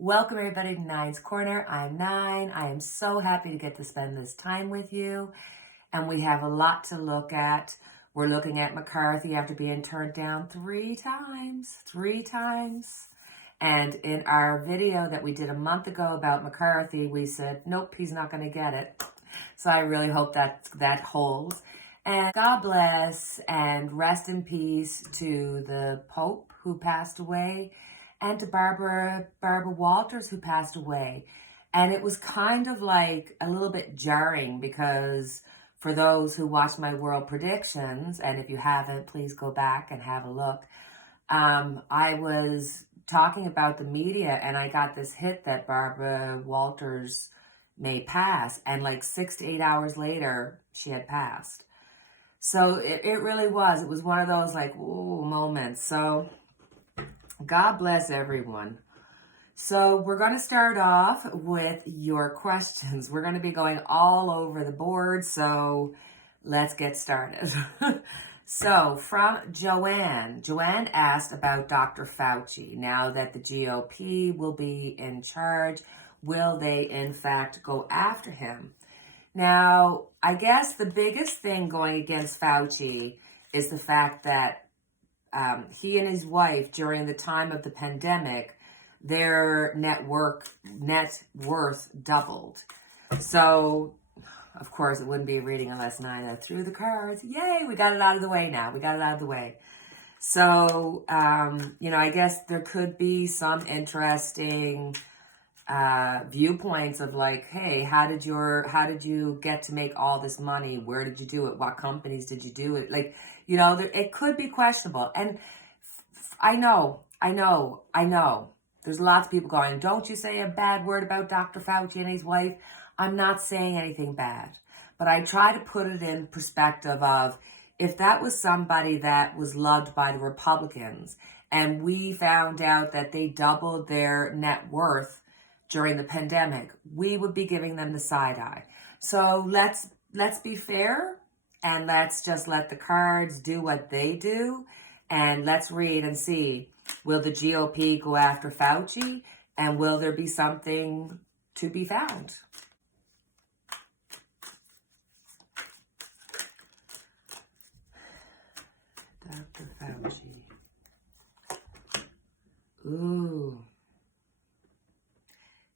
Welcome everybody to Nine's Corner. I'm Nine. I am so happy to get to spend this time with you. And we have a lot to look at. We're looking at McCarthy after being turned down three times. And in our video that we did a month ago about McCarthy, we said, nope, he's not going to get it. So I really hope that holds. And God bless and rest in peace to the Pope who passed away, and to Barbara Walters who passed away. And it was kind of like a little bit jarring because for those who watched my world predictions, and if you haven't, please go back and have a look. I was talking about the media and I got this hit that Barbara Walters may pass, and like 6 to 8 hours later, she had passed. So it really was. It was one of those like, ooh, moments. So God bless everyone. So we're going to start off with your questions. We're going to be going all over the board, so let's get started. So from Joanne. Joanne asked about Dr. Fauci. Now that the GOP will be in charge, will they in fact go after him? Now, I guess the biggest thing going against Fauci is the fact that he and his wife, during the time of the pandemic, their net worth doubled. So, of course, it wouldn't be a reading unless Nina threw the cards. Yay, we got it out of the way now. So, I guess there could be some interesting viewpoints of like, hey, how did you get to make all this money? Where did you do it? What companies did you do it? Like, it could be questionable. And I know. There's lots of people going, don't you say a bad word about Dr. Fauci and his wife. I'm not saying anything bad, but I try to put it in perspective of if that was somebody that was loved by the Republicans and we found out that they doubled their net worth during the pandemic, we would be giving them the side eye. So let's be fair and let's just let the cards do what they do, and let's read and see, will the GOP go after Fauci, and will there be something to be found? Dr. Fauci. Ooh.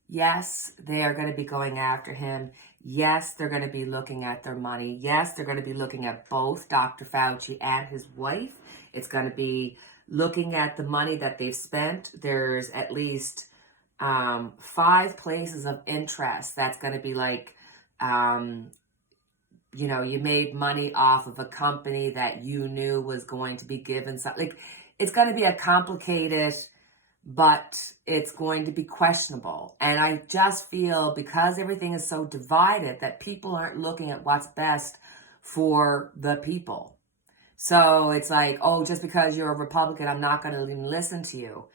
Yes, they are going to be going after him. Yes, they're going to be looking at their money. Yes, they're going to be looking at both Dr. Fauci and his wife. It's going to be looking at the money that they've spent. There's at least 5 places of interest. That's going to be like, you made money off of a company that you knew was going to be given something. Like, it's going to be a complicated, but it's going to be questionable. And I just feel because everything is so divided that people aren't looking at what's best for the people. So it's like, oh, just because you're a Republican, I'm not going to even listen to you.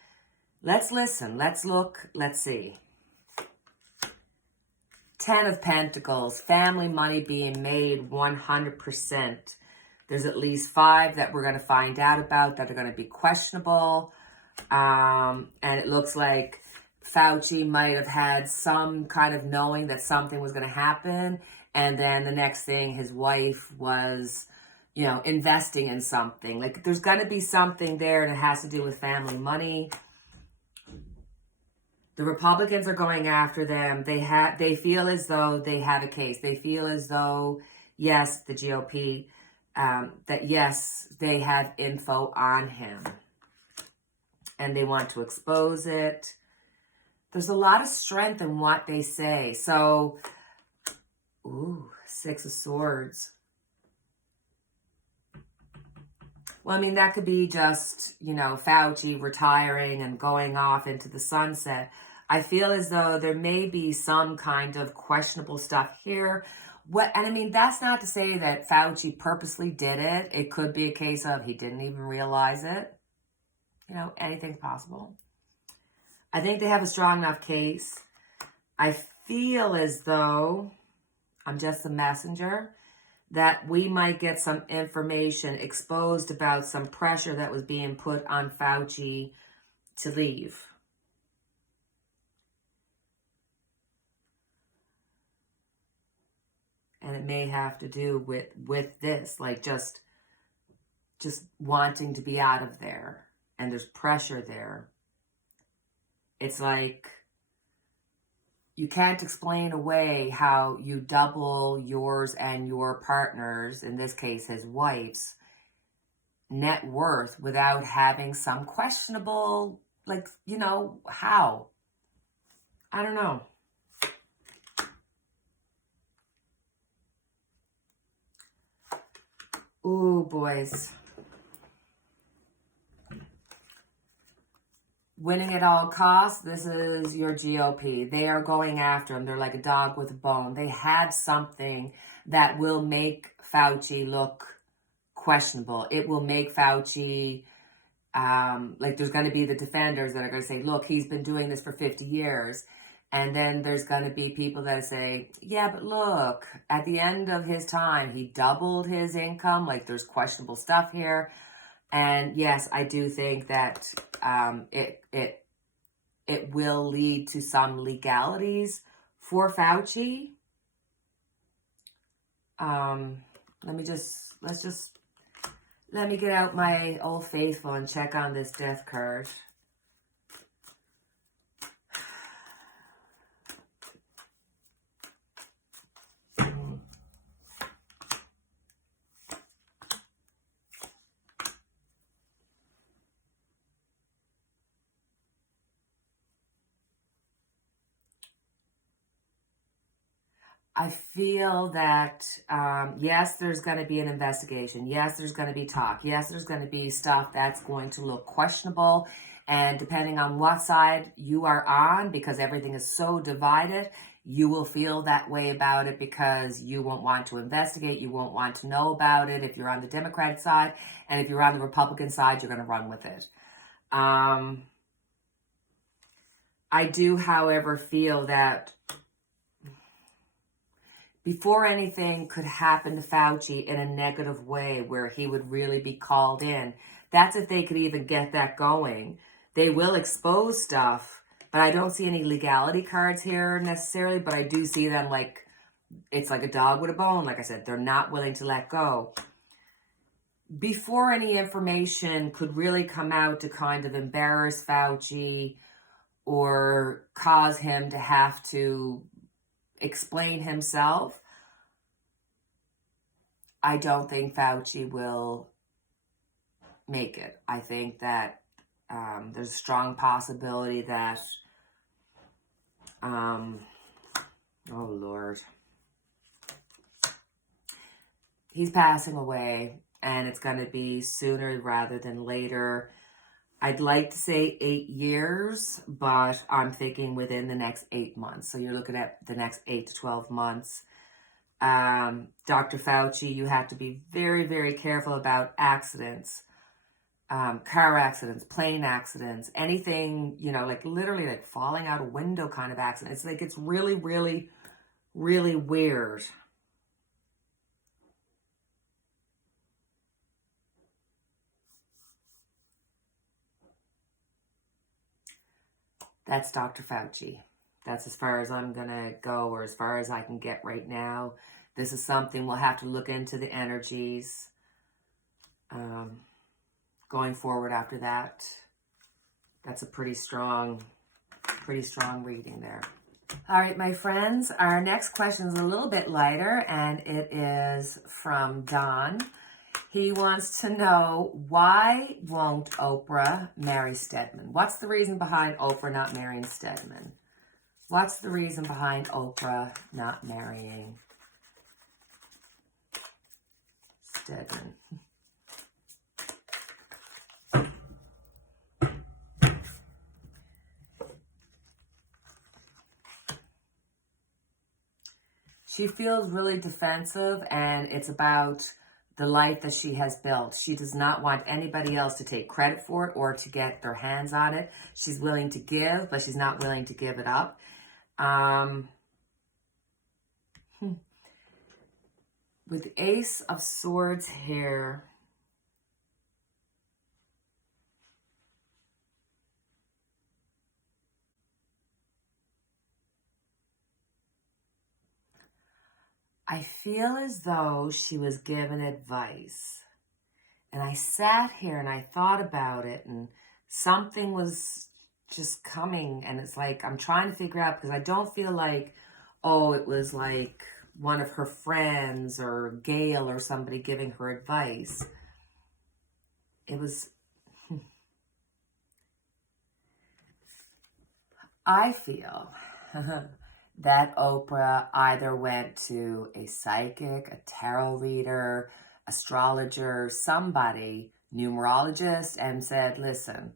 Let's listen. Let's look. Let's see. 10 of Pentacles, family money being made 100%. There's at least 5 that we're going to find out about that are going to be questionable. And it looks like Fauci might have had some kind of knowing that something was going to happen. And then the next thing, his wife was, investing in something. Like, there's going to be something there, and it has to do with family money. The Republicans are going after them. They feel as though they have a case. They feel as though, yes, the GOP, that yes, they have info on him. And they want to expose it. There's a lot of strength in what they say. So, 6 of Swords. Well, I mean, that could be just, Fauci retiring and going off into the sunset. I feel as though there may be some kind of questionable stuff here. And I mean, that's not to say that Fauci purposely did it. It could be a case of he didn't even realize it. Anything's possible. I think they have a strong enough case. I feel as though I'm just the messenger, that we might get some information exposed about some pressure that was being put on Fauci to leave. it may have to do with this, like just wanting to be out of there, and there's pressure there. It's like you can't explain away how you double yours and your partner's, in this case his wife's, net worth without having some questionable, like, you know, how? I don't know. Ooh, boys. Winning at all costs, this is your GOP. They are going after him. They're like a dog with a bone. They had something that will make Fauci look questionable. It will make Fauci, like there's going to be the defenders that are going to say, look, he's been doing this for 50 years. And then there's going to be people that say, yeah, but look, at the end of his time, he doubled his income. Like there's questionable stuff here. And yes, I do think that it will lead to some legalities for Fauci. Let me get out my Old Faithful and check on this death card. I feel that, yes, there's going to be an investigation. Yes, there's going to be talk. Yes, there's going to be stuff that's going to look questionable. And depending on what side you are on, because everything is so divided, you will feel that way about it because you won't want to investigate. You won't want to know about it if you're on the Democratic side. And if you're on the Republican side, you're going to run with it. I do, however, feel that before anything could happen to Fauci in a negative way where he would really be called in, that's if they could even get that going. They will expose stuff, but I don't see any legality cards here necessarily, but I do see them like, it's like a dog with a bone. Like I said, they're not willing to let go. Before any information could really come out to kind of embarrass Fauci or cause him to have to explain himself, I don't think Fauci will make it. I think that there's a strong possibility that, oh Lord, he's passing away, and it's going to be sooner rather than later. I'd like to say 8 years, but I'm thinking within the next 8 months. So you're looking at the next 8 to 12 months. Dr. Fauci, you have to be very, very careful about accidents, car accidents, plane accidents, anything, you know, like literally like falling out a window kind of accident. It's like, it's really, really, really weird. That's Dr. Fauci. That's as far as I'm going to go, or as far as I can get right now. This is something we'll have to look into the energies going forward after that. That's a pretty strong reading there. All right, my friends, our next question is a little bit lighter, and it is from Don. He wants to know, why won't Oprah marry Stedman? What's the reason behind Oprah not marrying Stedman? What's the reason behind Oprah not marrying Stedman? She feels really defensive, and it's about the life that she has built. She does not want anybody else to take credit for it or to get their hands on it. She's willing to give, but she's not willing to give it up. With the Ace of Swords here, I feel as though she was given advice. And I sat here and I thought about it, and something was just coming, and it's like I'm trying to figure out, because I don't feel like, oh, it was like one of her friends or Gail or somebody giving her advice. It was, I feel that Oprah either went to a psychic, a tarot reader, astrologer, somebody, numerologist, and said, listen,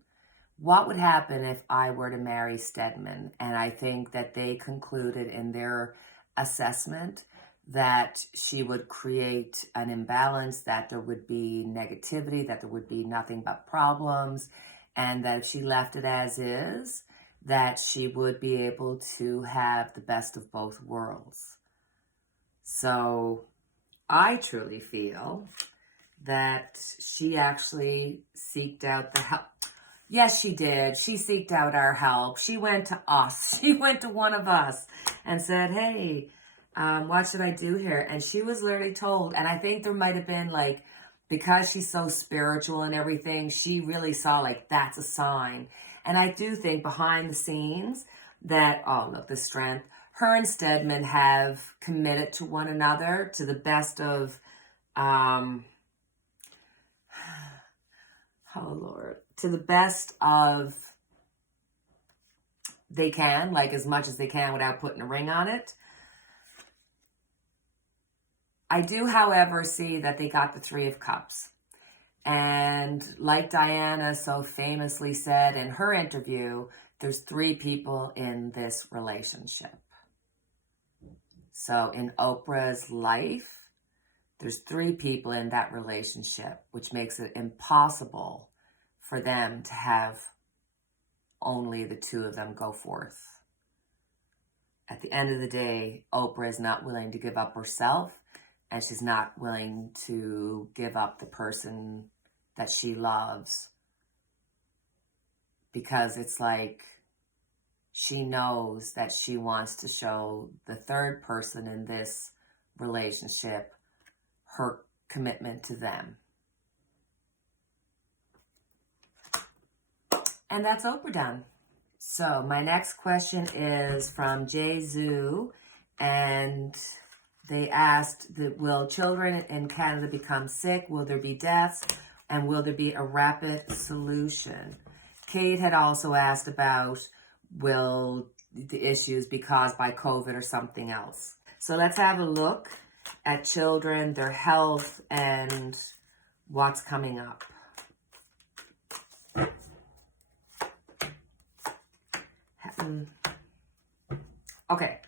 what would happen if I were to marry Stedman? And I think that they concluded in their assessment that she would create an imbalance, that there would be negativity, that there would be nothing but problems, and that if she left it as is, that she would be able to have the best of both worlds. So I truly feel that she actually seeked out the help. Yes, she did. She seeked out our help. She went to us. She went to one of us and said, hey, what should I do here? And she was literally told, and I think there might have been like, because she's so spiritual and everything, she really saw like that's a sign. And I do think behind the scenes that, oh, look, the strength. Her and Stedman have committed to one another to the best of, oh, Lord, to the best of they can, like as much as they can without putting a ring on it. I do, however, see that they got the Three of Cups. And like Diana so famously said in her interview, there's three people in this relationship. So in Oprah's life, there's three people in that relationship, which makes it impossible for them to have only the two of them go forth. At the end of the day, Oprah is not willing to give up herself, and she's not willing to give up the person that she loves, because it's like she knows that she wants to show the third person in this relationship her commitment to them. And that's Oprah done. So my next question is from Jay Zoo, and they asked, will children in Canada become sick? Will there be deaths? And will there be a rapid solution? Kate had also asked about, will the issues be caused by COVID or something else? So let's have a look at children, their health, and what's coming up. Okay.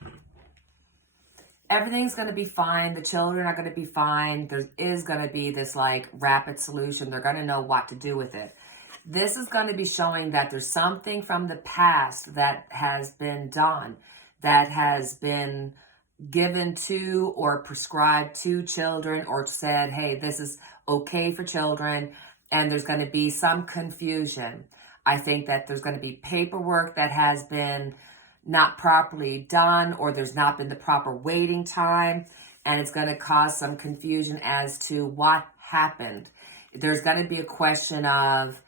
Everything's going to be fine. The children are going to be fine. There is going to be this like rapid solution. They're going to know what to do with it. This is going to be showing that there's something from the past that has been done, that has been given to or prescribed to children, or said, hey, this is okay for children, and there's going to be some confusion. I think that there's going to be paperwork that has been not properly done, or there's not been the proper waiting time, and it's going to cause some confusion as to what happened. There's going to be a question of,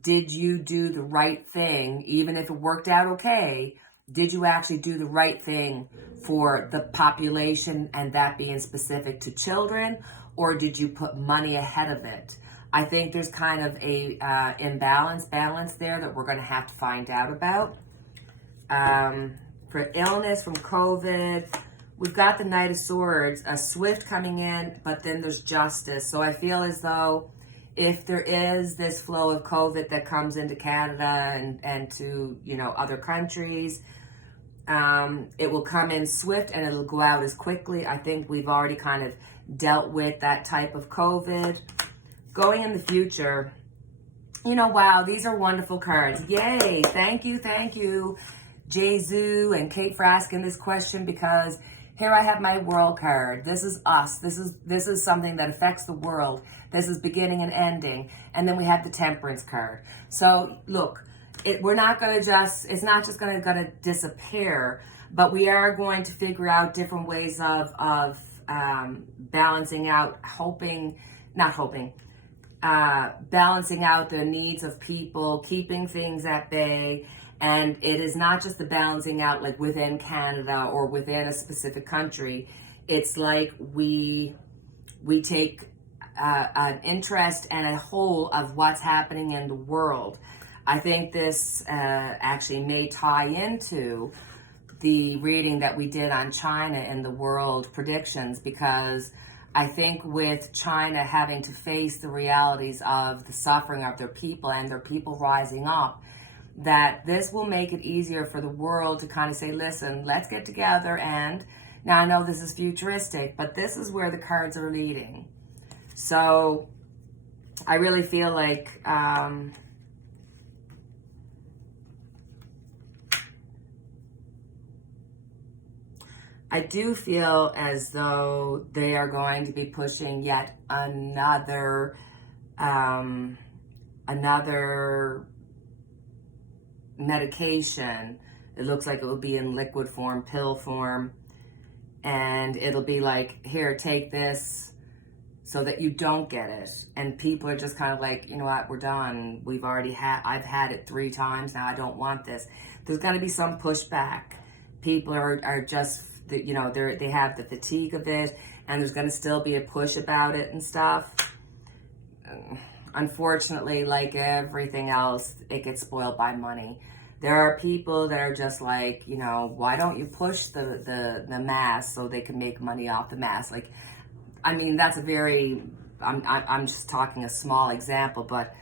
did you do the right thing? Even if it worked out okay, did you actually do the right thing for the population, and that being specific to children, or did you put money ahead of it? I think there's kind of a balance there that we're going to have to find out about. For illness from COVID, we've got the Knight of Swords, a swift coming in, but then there's justice. So I feel as though if there is this flow of COVID that comes into Canada and to, other countries, it will come in swift and it'll go out as quickly. I think we've already kind of dealt with that type of COVID. Going in the future, wow, these are wonderful cards. Yay, thank you, Jesu and Kate, for asking this question, because here I have my world card. This is us. This is something that affects the world. This is beginning and ending. And then we have the Temperance card. So look, we're not going to it's not just going to disappear, but we are going to figure out different ways of balancing out, balancing out the needs of people, keeping things at bay. And it is not just the balancing out like within Canada or within a specific country. It's like we take an interest and a whole of what's happening in the world. I think this actually may tie into the reading that we did on China in the world predictions, because I think with China having to face the realities of the suffering of their people and their people rising up, that this will make it easier for the world to kind of say, listen, let's get together. And now I know this is futuristic, but this is where the cards are leading. So I really feel like I do feel as though they are going to be pushing yet another medication. It looks like it will be in liquid form, pill form, and it'll be like, here, take this so that you don't get it. And people are just kind of like, you know what, we're done. I've had it 3 times now. I don't want this. There's going to be some pushback. People are just, you know, they have the fatigue of it, and there's going to still be a push about it and stuff. Unfortunately, like everything else, it gets spoiled by money. There are people that are just like, you know, why don't you push the mask so they can make money off the mask? Like, I mean, that's a very, I'm just talking a small example, but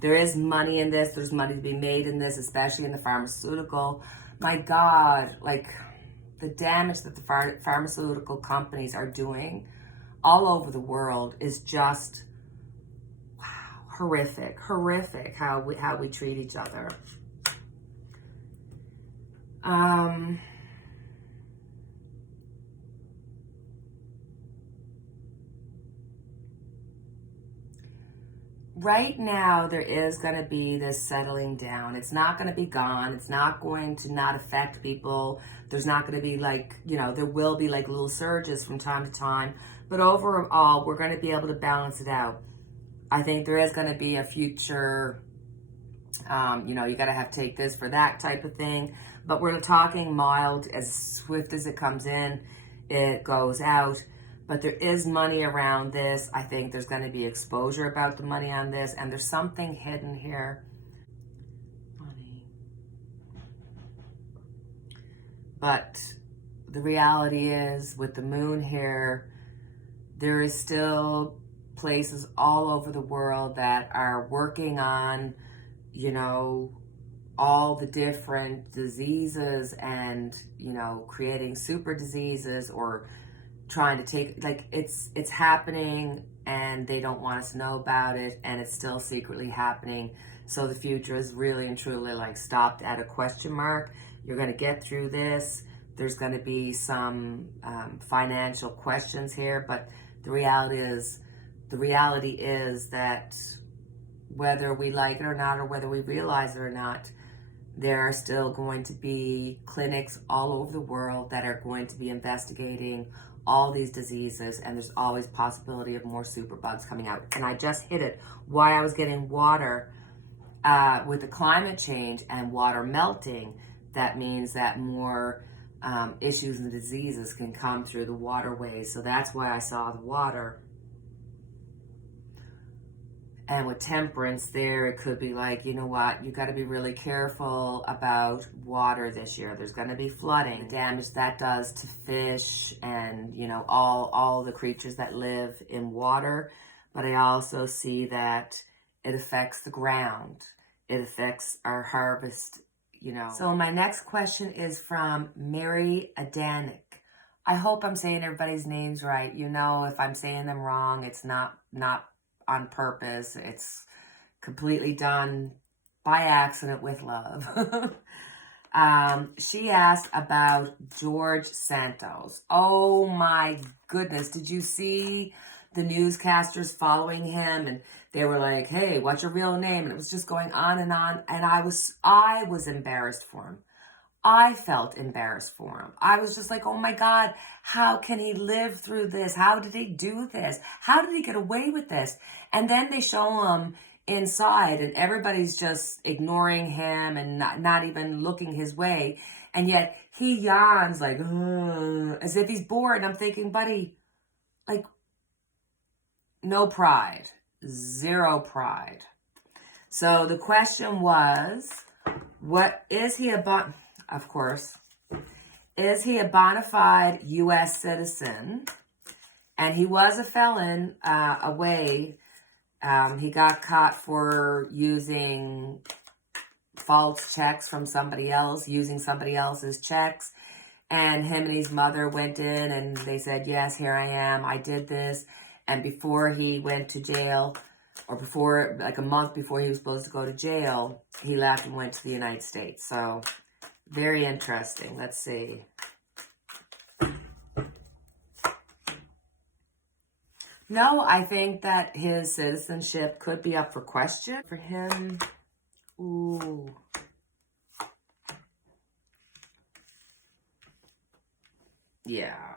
there is money in this. There's money to be made in this, especially in the pharmaceutical. My God, like the damage that the pharmaceutical companies are doing all over the world is just, wow, horrific how we treat each other. Right now, there is going to be this settling down. It's not going to be gone. It's not going to not affect people. There's not going to be like, you know, there will be like little surges from time to time. But overall, we're going to be able to balance it out. I think there is going to be a future, you know, you got to take this for that type of thing. But we're talking mild, as swift as it comes in, it goes out. But there is money around this. I think there's going to be exposure about the money on this. And there's something hidden here. Money. But the reality is, with the moon here, there is still places all over the world that are working on, you know, all the different diseases and, you know, creating super diseases or trying to take, like, it's happening and they don't want us to know about it, and it's still secretly happening. So the future is really and truly like stopped at a question mark. You're going to get through this. There's going to be some financial questions here, but the reality is that whether we like it or not, or whether we realize it or not, there are still going to be clinics all over the world that are going to be investigating all these diseases, and there's always possibility of more superbugs coming out. And I just hit it, why I was getting water with the climate change and water melting. That means that more issues and diseases can come through the waterways. So that's why I saw the water. And with temperance there, it could be like, you know what, you got to be really careful about water this year. There's going to be flooding, the damage that does to fish and, you know, all the creatures that live in water. But I also see that it affects the ground. It affects our harvest, you know. So my next question is from Mary Adanik. I hope I'm saying everybody's names right. You know, if I'm saying them wrong, it's not on purpose. It's completely done by accident with love. She asked about George Santos. Oh my goodness. Did you see the newscasters following him? And they were like, hey, what's your real name? And it was just going on. And I was embarrassed for him. I felt embarrassed for him. I was just like, oh my God, how can he live through this? How did he do this? How did he get away with this? And then they show him inside and everybody's just ignoring him and not even looking his way. And yet he yawns like, as if he's bored. And I'm thinking, buddy, like, no pride, zero pride. So the question was, what is he about? Of course, is he a bona fide U.S. citizen? And he was a felon away. He got caught for using false checks from somebody else, using somebody else's checks. And him and his mother went in and they said, yes, here I am. I did this. And before he went to jail, or before, like a month before he was supposed to go to jail, he left and went to the United States. So, very interesting. Let's see. No, I think that his citizenship could be up for question for him. Ooh. Yeah.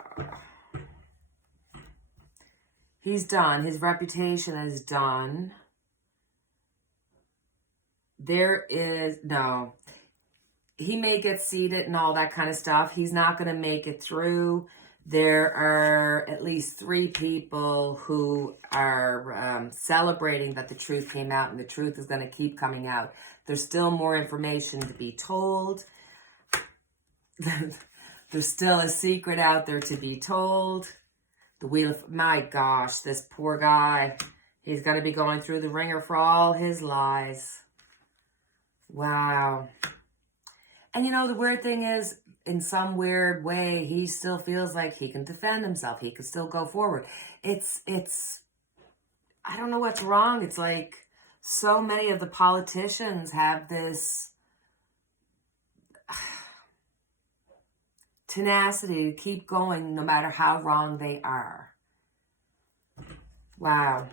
He's done. His reputation is done. There is, no. He may get seated and all that kind of stuff. He's not going to make it through. There are at least 3 people who are celebrating that the truth came out, and the truth is going to keep coming out. There's still more information to be told. There's still a secret out there to be told. The wheel of, my gosh, this poor guy. He's going to be going through the ringer for all his lies. Wow. And you know, the weird thing is, in some weird way, he still feels like he can defend himself. He can still go forward. It's, I don't know what's wrong. It's like so many of the politicians have this tenacity to keep going no matter how wrong they are. Wow.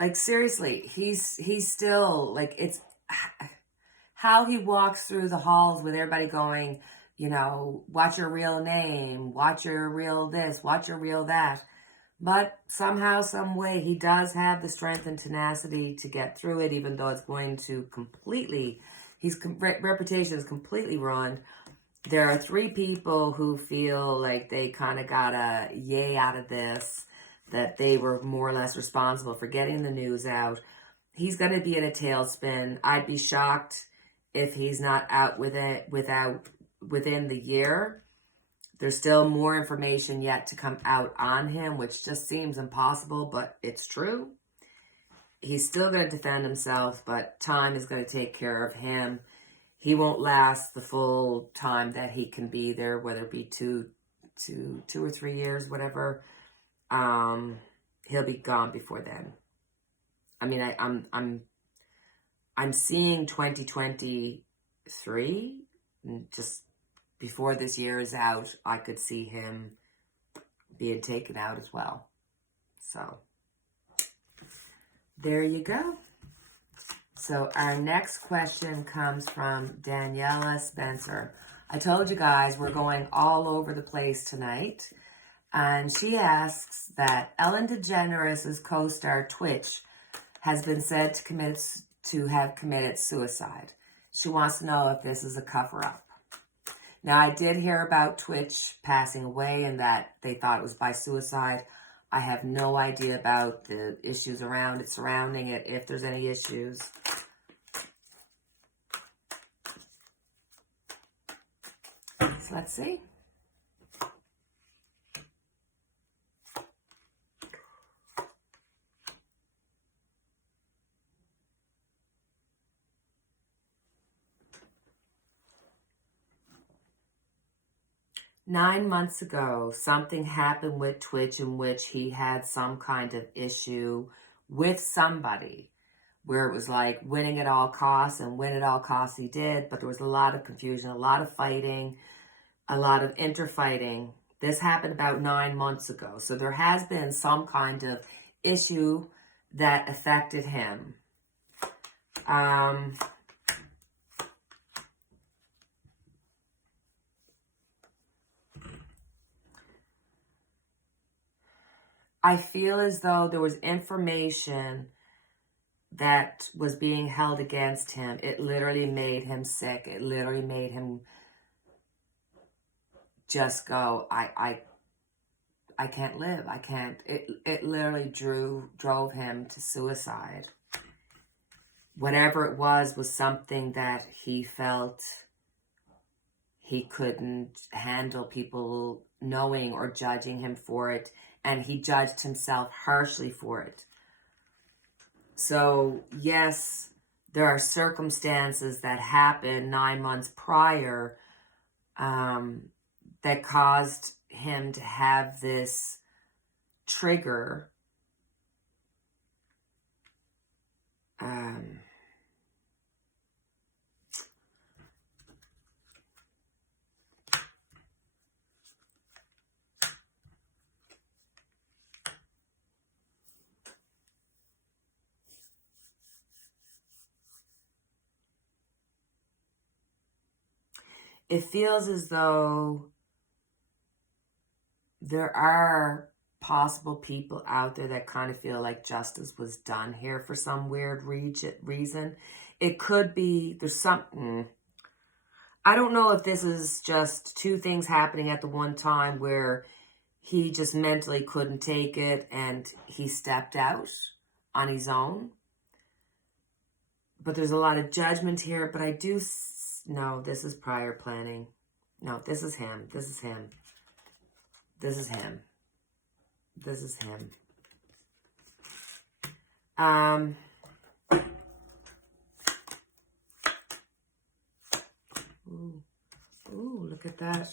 Like, seriously, he's still, like, it's how he walks through the halls with everybody going, you know, what's your real name? What's your real this? What's your real that? But somehow, some way, he does have the strength and tenacity to get through it, even though it's going to completely, his reputation is completely ruined. There are 3 people who feel like they kind of got a yay out of this, that they were more or less responsible for getting the news out. He's going to be in a tailspin. I'd be shocked if he's not out with it within the year. There's still more information yet to come out on him, which just seems impossible, but it's true. He's still going to defend himself, but time is going to take care of him. He won't last the full time that he can be there, whether it be two or 3 years, whatever. He'll be gone before then. I mean, I'm seeing 2023, just before this year is out, I could see him being taken out as well. So, there you go. So, our next question comes from Daniela Spencer. I told you guys we're going all over the place tonight. And she asks that Ellen DeGeneres' co-star Twitch has been said to have committed suicide. She wants to know if this is a cover-up. Now, I did hear about Twitch passing away and that they thought it was by suicide. I have no idea about the issues surrounding it, if there's any issues. So let's see. Nine months ago, something happened with Twitch in which he had some kind of issue with somebody where it was like winning at all costs, and win at all costs he did, but there was a lot of confusion, a lot of fighting, a lot of interfighting. This happened about 9 months ago. So there has been some kind of issue that affected him. I feel as though there was information that was being held against him. It literally made him sick. It literally made him just go, I can't live. I can't. It literally drove him to suicide. Whatever it was something that he felt he couldn't handle people knowing or judging him for it, and he judged himself harshly for it. So, yes, there are circumstances that happened 9 months prior that caused him to have this trigger. It feels as though there are possible people out there that kind of feel like justice was done here for some weird reason. It could be, there's something, I don't know if this is just two things happening at the one time where he just mentally couldn't take it and he stepped out on his own. But there's a lot of judgment here, but I do, no, this is prior planning. No, this is him. This is him. This is him. This is him. Ooh, look at that.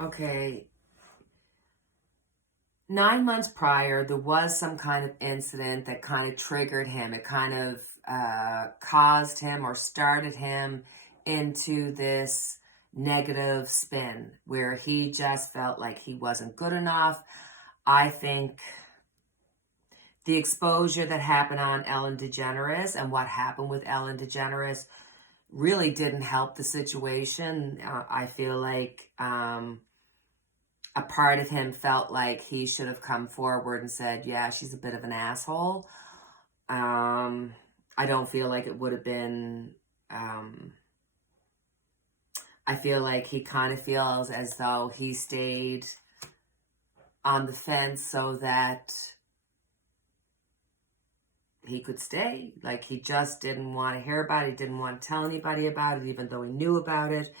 Okay. 9 months prior, there was some kind of incident that kind of triggered him. It kind of caused him or started him into this negative spin where he just felt like he wasn't good enough. I think the exposure that happened on Ellen DeGeneres and what happened with Ellen DeGeneres really didn't help the situation. I feel like a part of him felt like he should have come forward and said, yeah, she's a bit of an asshole. I don't feel like it would have been, I feel like he kind of feels as though he stayed on the fence so that he could stay. Like he just didn't want to hear about it. He didn't want to tell anybody about it, even though he knew about it.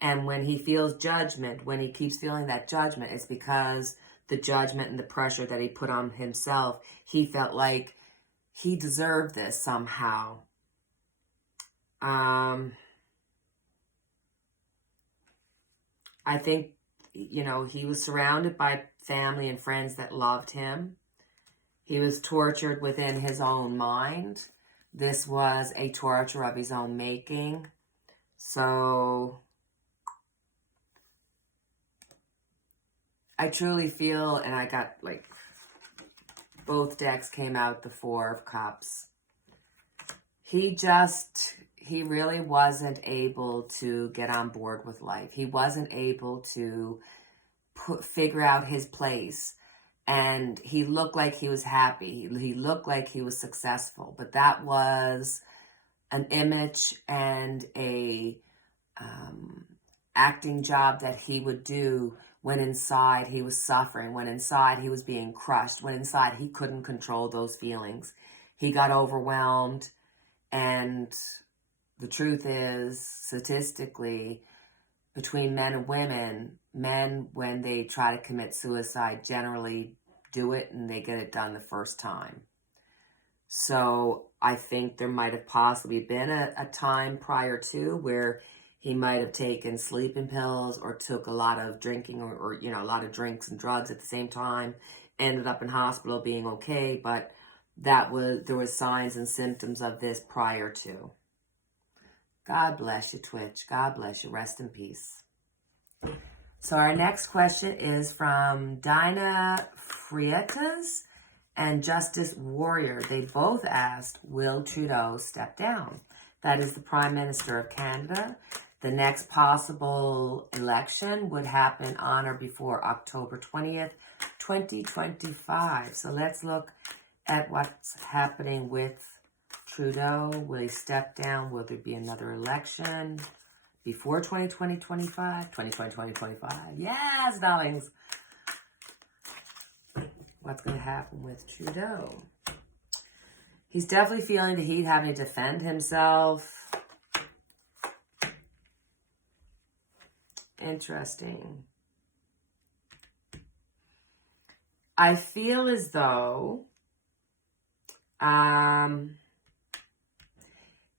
And when he feels judgment, when he keeps feeling that judgment, it's because the judgment and the pressure that he put on himself, he felt like he deserved this somehow. I think, you know, he was surrounded by family and friends that loved him. He was tortured within his own mind. This was a torture of his own making. So I truly feel, and I got like, both decks came out, the Four of Cups. He really wasn't able to get on board with life. He wasn't able to figure out his place. And he looked like he was happy. He looked like he was successful. But that was an image and a acting job that he would do when inside he was suffering, when inside he was being crushed, when inside he couldn't control those feelings. He got overwhelmed. And the truth is, statistically, between men and women, men, when they try to commit suicide, generally do it and they get it done the first time. So I think there might have possibly been a time prior to where he might have taken sleeping pills or took a lot of drinking or you know, a lot of drinks and drugs at the same time, ended up in hospital being okay, but there was signs and symptoms of this prior to. God bless you, Twitch. God bless you. Rest in peace. So our next question is from Dinah Frietas, and Justice Warrior. They both asked, will Trudeau step down? That is the Prime Minister of Canada. The next possible election would happen on or before October 20th, 2025. So let's look at what's happening with Trudeau. Will he step down? Will there be another election before 2025? 2025. Yes, darlings. What's going to happen with Trudeau? He's definitely feeling the heat, having to defend himself. Interesting. I feel as though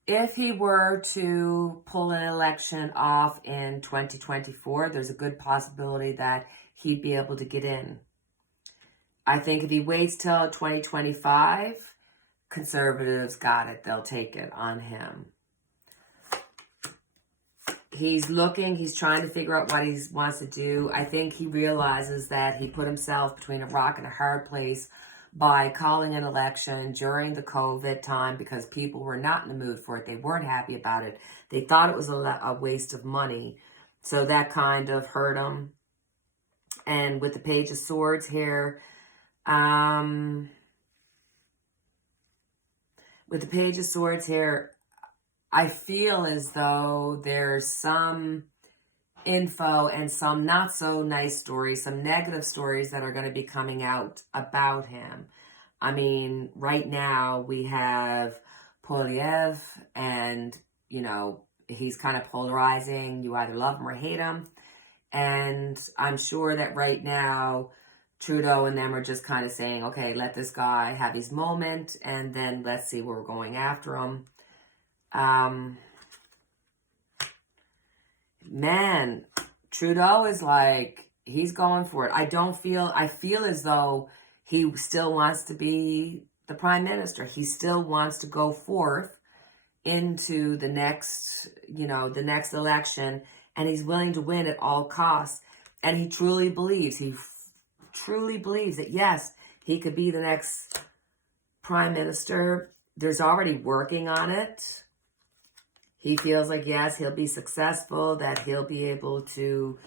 if he were to pull an election off in 2024, there's a good possibility that he'd be able to get in. I think if he waits till 2025, Conservatives got it. They'll take it on him. He's trying to figure out what he wants to do. I think he realizes that he put himself between a rock and a hard place by calling an election during the COVID time because people were not in the mood for it. They weren't happy about it. They thought it was a waste of money. So that kind of hurt him. And with the Page of Swords here, with the Page of Swords here, I feel as though there's some info and some not so nice stories, some negative stories that are going to be coming out about him. I mean, right now we have Polyev and, you know, he's kind of polarizing. You either love him or hate him. And I'm sure that right now Trudeau and them are just kind of saying, okay, let this guy have his moment and then let's see where we're going after him. Man, Trudeau is like, he's going for it. I feel as though he still wants to be the Prime Minister. He still wants to go forth into the next election, and he's willing to win at all costs. And he truly believes that, yes, he could be the next Prime Minister. There's already working on it. He feels like, yes, he'll be successful, that he'll be able to,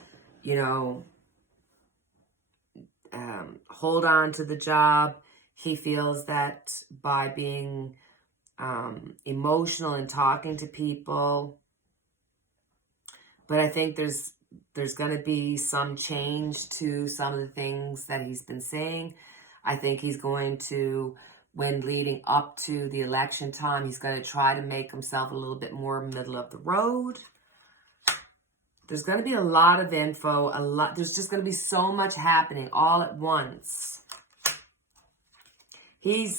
hold on to the job. He feels that by being emotional and talking to people. But I think there's going to be some change to some of the things that he's been saying. I think he's going to, when leading up to the election time, he's going to try to make himself a little bit more middle of the road. There's going to be a lot of info, there's just going to be so much happening all at once. He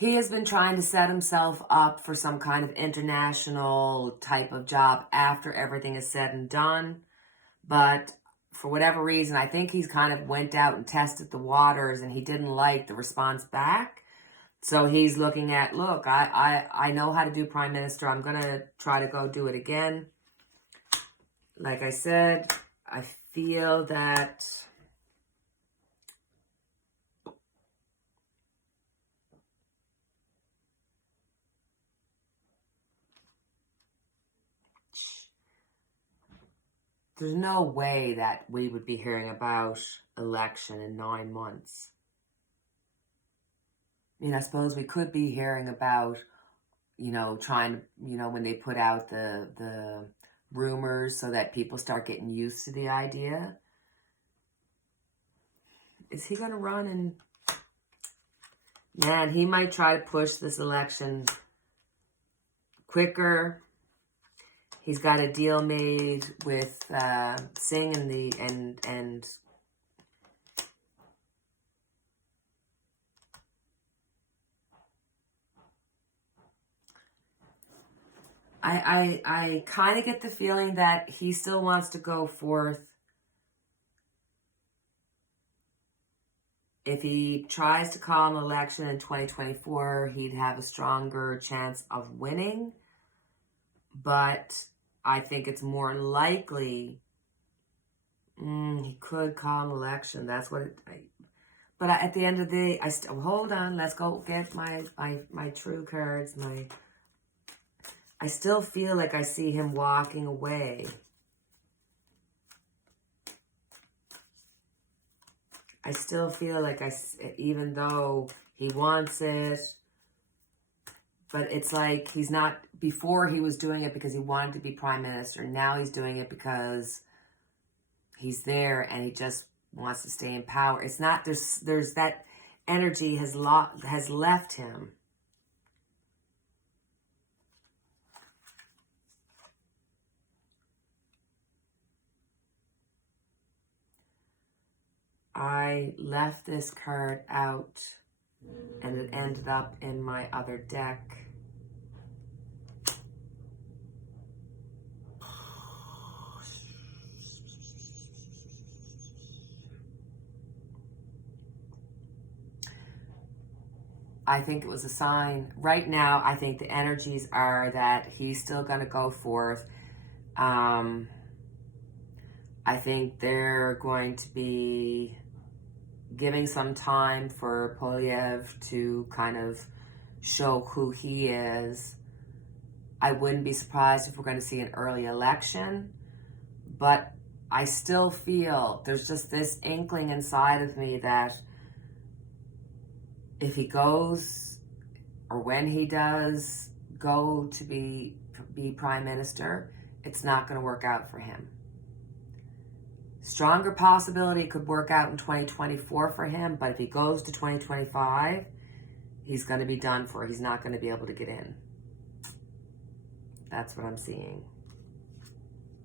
has been trying to set himself up for some kind of international type of job after everything is said and done. But for whatever reason, I think he's kind of went out and tested the waters and he didn't like the response back. So he's looking at, look, I know how to do Prime Minister. I'm going to try to go do it again. Like I said, I feel that there's no way that we would be hearing about election in 9 months. I mean, I suppose we could be hearing about, trying to, when they put out the rumors so that people start getting used to the idea. Is he going to run and... Man, he might try to push this election quicker. He's got a deal made with Singh and I kind of get the feeling that he still wants to go forth. If he tries to call an election in 2024, he'd have a stronger chance of winning. But I think it's more likely he could call an election. That's what But at the end of the day, hold on. Let's go get my true cards. I still feel like I see him walking away. I still feel like even though he wants it, but it's like he's not, before he was doing it because he wanted to be prime minister. Now he's doing it because he's there and he just wants to stay in power. It's not just, there's that energy has left him. I left this card out and it ended up in my other deck. I think it was a sign. Right now, I think the energies are that he's still going to go forth. I think they're going to be giving some time for Polyev to kind of show who he is. I wouldn't be surprised if we're going to see an early election, but I still feel there's just this inkling inside of me that if he goes, or when he does go to be prime minister, it's not going to work out for him. Stronger possibility it could work out in 2024 for him, but if he goes to 2025, he's going to be done for. He's not going to be able to get in. That's what I'm seeing.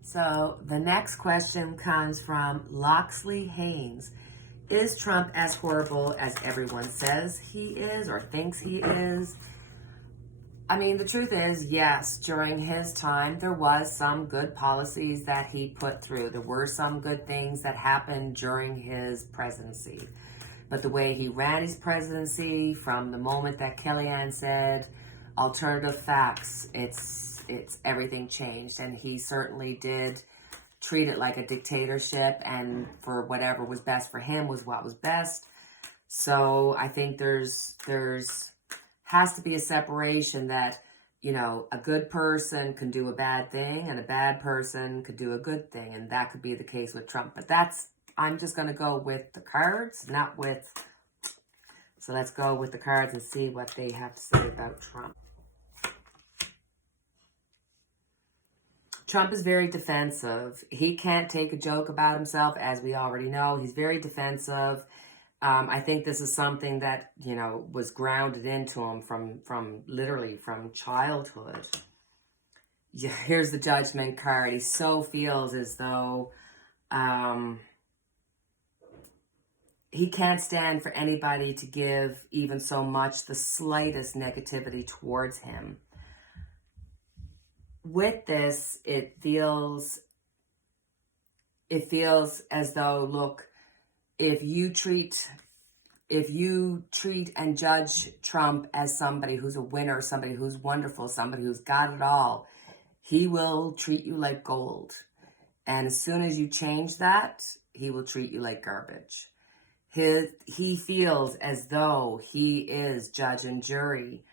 So the next question comes from Loxley Haynes. Is Trump as horrible as everyone says he is or thinks he is? I mean, the truth is, yes, during his time, there was some good policies that he put through. There were some good things that happened during his presidency. But the way he ran his presidency, from the moment that Kellyanne said alternative facts, it's everything changed. And he certainly did treat it like a dictatorship, and for whatever was best for him was what was best. So I think there's has to be a separation that, you know, a good person can do a bad thing and a bad person could do a good thing, and that could be the case with Trump. But I'm just going to go with the cards, not with, so let's go with the cards and see what they have to say about Trump. Trump is very defensive. He can't take a joke about himself, as we already know. He's very defensive. I think this is something that, you know, was grounded into him from literally from childhood. Yeah, here's the Judgment card. He so feels as though he can't stand for anybody to give even so much the slightest negativity towards him. With this, it feels as though, look, if you treat and judge Trump as somebody who's a winner, somebody who's wonderful, somebody who's got it all, he will treat you like gold. And as soon as you change that, he will treat you like garbage. He feels as though he is judge and jury.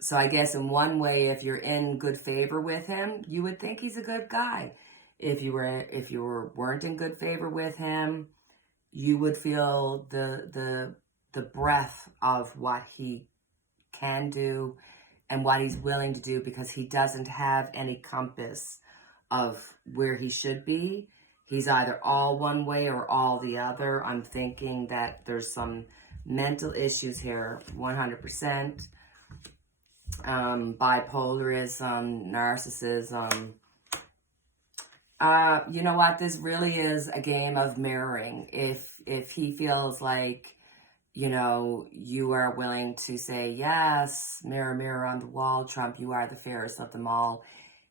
So I guess in one way, if you're in good favor with him, you would think he's a good guy. If you weren't in good favor with him, you would feel the breath of what he can do and what he's willing to do, because he doesn't have any compass of where he should be. He's either all one way or all the other. I'm thinking that there's some mental issues here, 100%. Bipolarism, narcissism. You know what? This really is a game of mirroring. If he feels like, you know, you are willing to say, yes, mirror, mirror on the wall, Trump, you are the fairest of them all,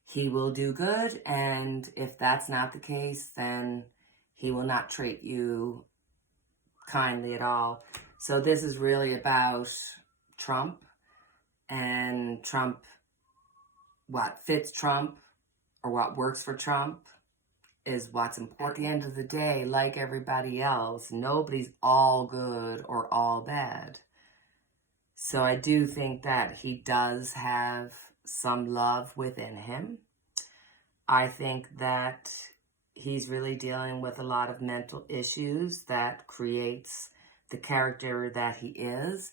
he will do good. And if that's not the case, then he will not treat you kindly at all. So this is really about Trump. And Trump, what fits Trump or what works for Trump is what's important. At the end of the day, like everybody else, nobody's all good or all bad. So I do think that he does have some love within him. I think that he's really dealing with a lot of mental issues that creates the character that he is.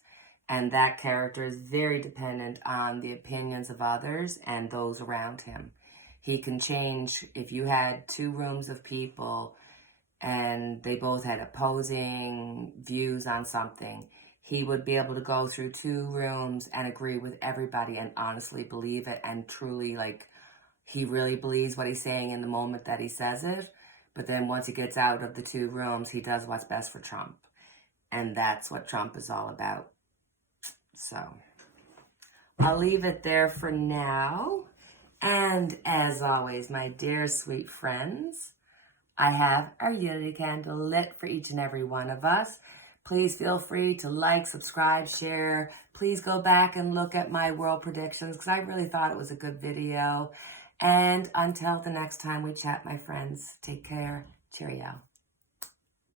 And that character is very dependent on the opinions of others and those around him. He can change. If you had 2 rooms of people and they both had opposing views on something, he would be able to go through 2 rooms and agree with everybody and honestly believe it and truly, like, he really believes what he's saying in the moment that he says it. But then once he gets out of the 2 rooms, he does what's best for Trump. And that's what Trump is all about. So I'll leave it there for now. And as always, my dear sweet friends, I have our unity candle lit for each and every one of us. Please feel free to like, subscribe, share. Please go back and look at my world predictions because I really thought it was a good video. And until the next time we chat, my friends, take care. Cheerio.